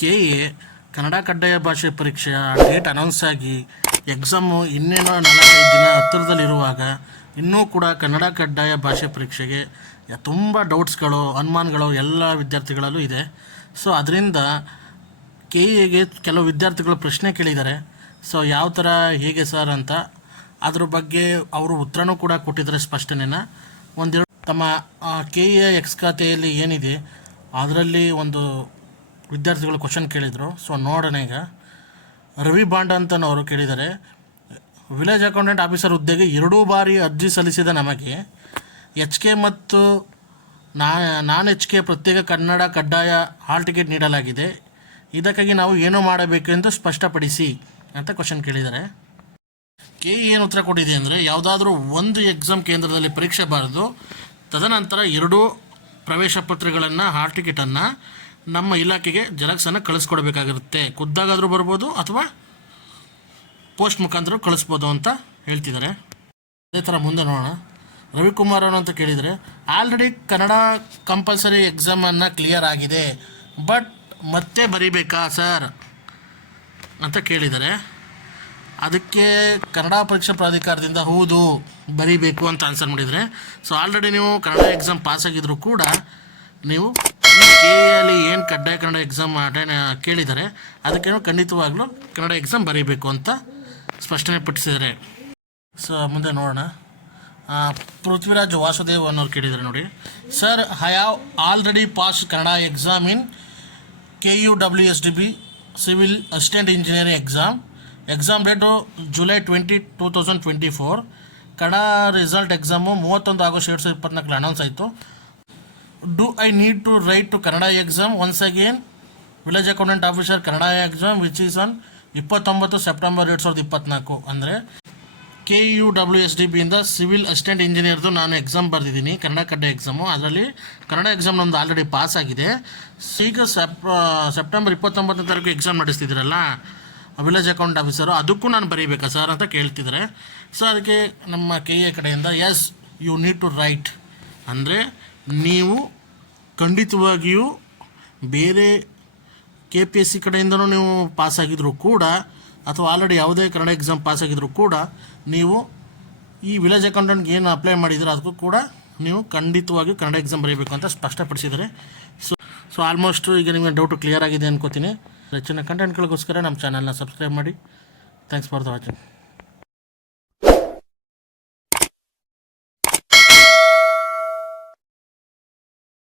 K A Kannada ಕಡ್ಡಾಯ ಭಾಷೆ ಪರೀಕ್ಷೆಯ ಡೇಟ್ ಅನೌನ್ಸ್ ಆಗಿ ಎಕ್ಸಾಮು ಇನ್ನೇನೋ 45 ದಿನ ಹತ್ತಿರದಲ್ಲಿರುವಾಗ ಇನ್ನೂ ಕೂಡ ಕನ್ನಡ ಕಡ್ಡಾಯ ಭಾಷೆ ಪರೀಕ್ಷೆಗೆ ತುಂಬ ಡೌಟ್ಸ್ಗಳು ಅನುಮಾನಗಳು ಎಲ್ಲ ವಿದ್ಯಾರ್ಥಿಗಳಲ್ಲೂ ಇದೆ. ಸೊ ಅದರಿಂದ ಕೆ ಎಗೆ ಕೆಲವು ವಿದ್ಯಾರ್ಥಿಗಳು ಪ್ರಶ್ನೆ ಕೇಳಿದ್ದಾರೆ. ಸೊ ಯಾವ ಥರ ಹೇಗೆ ಸರ್ ಅಂತ ಅದ್ರ ಬಗ್ಗೆ ಅವರು ಉತ್ತರನೂ ಕೂಡ ಕೊಟ್ಟಿದ್ದಾರೆ ಸ್ಪಷ್ಟನೆನ. ಒಂದೆರಡು ತಮ್ಮ ಕೆ ಎ ಎಕ್ಸ್ ಖಾತೆಯಲ್ಲಿ ಏನಿದೆ ಅದರಲ್ಲಿ ಒಂದು ವಿದ್ಯಾರ್ಥಿಗಳು ಕ್ವಶನ್ ಕೇಳಿದರು. ಸೊ ನೋಡೋಣ ಈಗ. ರವಿ ಬಾಂಡ ಅಂತನವರು ಕೇಳಿದ್ದಾರೆ, ವಿಲೇಜ್ ಅಕೌಂಟೆಂಟ್ ಆಫೀಸರ್ ಹುದ್ದೆಗೆ 2 ಬಾರಿ ಅರ್ಜಿ ಸಲ್ಲಿಸಿದ ನಮಗೆ ಎಚ್ ಕೆ ಮತ್ತು ನಾನ್ ಎಚ್ ಕೆ ಪ್ರತ್ಯೇಕ ಕನ್ನಡ ಕಡ್ಡಾಯ ಹಾಲ್ ಟಿಕೆಟ್ ನೀಡಲಾಗಿದೆ. ಇದಕ್ಕಾಗಿ ನಾವು ಏನು ಮಾಡಬೇಕು ಎಂದು ಸ್ಪಷ್ಟಪಡಿಸಿ ಅಂತ ಕ್ವಶನ್ ಕೇಳಿದ್ದಾರೆ. ಕೆ ಏನು ಉತ್ತರ ಕೊಟ್ಟಿದೆ ಅಂದರೆ, ಯಾವುದಾದ್ರೂ ಒಂದು ಎಕ್ಸಾಮ್ ಕೇಂದ್ರದಲ್ಲಿ ಪರೀಕ್ಷೆ ಬರೆದು ತದನಂತರ 2 ಪ್ರವೇಶ ಪತ್ರಗಳನ್ನು ಹಾಲ್ ಟಿಕೆಟನ್ನು ನಮ್ಮ ಇಲಾಖೆಗೆ ಜೆರಾಕ್ಸನ್ನು ಕಳಿಸ್ಕೊಡ್ಬೇಕಾಗಿರುತ್ತೆ. ಖುದ್ದಾಗಾದರೂ ಬರ್ಬೋದು ಅಥವಾ ಪೋಸ್ಟ್ ಮುಖಾಂತರ ಕಳಿಸ್ಬೋದು ಅಂತ ಹೇಳ್ತಿದ್ದಾರೆ. ಅದೇ ಥರ ಮುಂದೆ ನೋಡೋಣ. ರವಿಕುಮಾರ್ ಅವರು ಅಂತ ಕೇಳಿದರೆ, ಆಲ್ರೆಡಿ ಕನ್ನಡ ಕಂಪಲ್ಸರಿ ಎಕ್ಸಾಮನ್ನು ಕ್ಲಿಯರ್ ಆಗಿದೆ, ಬಟ್ ಮತ್ತೆ ಬರೀಬೇಕಾ ಸರ್ ಅಂತ ಕೇಳಿದ್ದಾರೆ. ಅದಕ್ಕೆ ಕನ್ನಡ ಪರೀಕ್ಷಾ ಪ್ರಾಧಿಕಾರದಿಂದ ಹೌದು ಬರೀಬೇಕು ಅಂತ ಆನ್ಸರ್ ಮಾಡಿದರೆ. ಸೊ ಆಲ್ರೆಡಿ ನೀವು ಕನ್ನಡ ಎಕ್ಸಾಮ್ ಪಾಸಾಗಿದ್ದರೂ ಕೂಡ ನೀವು ಕೆ ಎಲ್ಲಿ ಏನು ಕಡ್ಡಾಯ ಕನ್ನಡ ಎಕ್ಸಾಮ್ ಕೇಳಿದ್ದಾರೆ ಅದಕ್ಕೇನೋ ಖಂಡಿತವಾಗ್ಲೂ ಕನ್ನಡ ಎಕ್ಸಾಮ್ ಬರೀಬೇಕು ಅಂತ ಸ್ಪಷ್ಟನೆ ಪಡಿಸಿದ್ದಾರೆ. ಸೊ ಮುಂದೆ ನೋಡೋಣ. ಪೃಥ್ವಿರಾಜ್ ವಾಸುದೇವ್ ಅನ್ನೋರು ಕೇಳಿದ್ದಾರೆ ನೋಡಿ, sir I have already pass Kannada exam in KUWSDB civil assistant engineering exam date July 20, 2024. Kannada result exam 31 August 2024 announce ಆಯಿತು. Do I need to write to Kannada exam once again village accountant officer Kannada exam which is on 29 September 2024. ಅಂದರೆ KUWSDBಯಿಂದ civil assistant ಇಂಜಿನಿಯರ್ದು ನಾನು exam ಬರೆದಿದ್ದೀನಿ, ಕನ್ನಡ ಕಡ್ಡಾಯ exam. ಅದರಲ್ಲಿ Kannada exam ನಮ್ಮದು already pass ಆಗಿದೆ. ಈಗ September 29ನೇ ತಾರೀಕು ಎಕ್ಸಾಮ್ ನಡೆಸ್ತಿದ್ದೀರಲ್ಲ ವಿಲೇಜ್ ಅಕೌಂಟ್ ಆಫೀಸರು, ಅದಕ್ಕೂ ನಾನು ಬರೀಬೇಕಾ ಸರ್ ಅಂತ ಕೇಳ್ತಿದ್ದಾರೆ. ಸೊ ಅದಕ್ಕೆ ನಮ್ಮ ಕೆ ಎ ಕಡೆಯಿಂದ yes you need to write, ಅಂದರೆ ನೀವು ಖಂಡಿತವಾಗಿಯೂ ಬೇರೆ KPSC ಕಡೆಯಿಂದನೂ ನೀವು ಪಾಸಾಗಿದ್ದರೂ ಕೂಡ ಅಥವಾ ಆಲ್ರೆಡಿ ಯಾವುದೇ ಕನ್ನಡ ಎಕ್ಸಾಮ್ ಪಾಸಾಗಿದ್ದರೂ ಕೂಡ ನೀವು ಈ ವಿಲೇಜ್ ಅಕೌಂಟೆಂಟ್ಗೆ ಏನು ಅಪ್ಲೈ ಮಾಡಿದ್ರು ಅದಕ್ಕೂ ಕೂಡ ನೀವು ಖಂಡಿತವಾಗಿಯೂ ಕನ್ನಡ ಎಕ್ಸಾಮ್ ಬರೀಬೇಕು ಅಂತ ಸ್ಪಷ್ಟಪಡಿಸಿದ್ದಾರೆ. ಸೊ ಆಲ್ಮೋಸ್ಟ್ ಈಗ ನಿಮಗೆ ಡೌಟು ಕ್ಲಿಯರ್ ಆಗಿದೆ ಅನ್ಕೋತೀನಿ. ಹೆಚ್ಚಿನ ಕಂಟೆಂಟ್ಗಳಿಗೋಸ್ಕರ ನಮ್ಮ ಚಾನಲ್ನ ಸಬ್ಸ್ಕ್ರೈಬ್ ಮಾಡಿ. Thanks for the watching.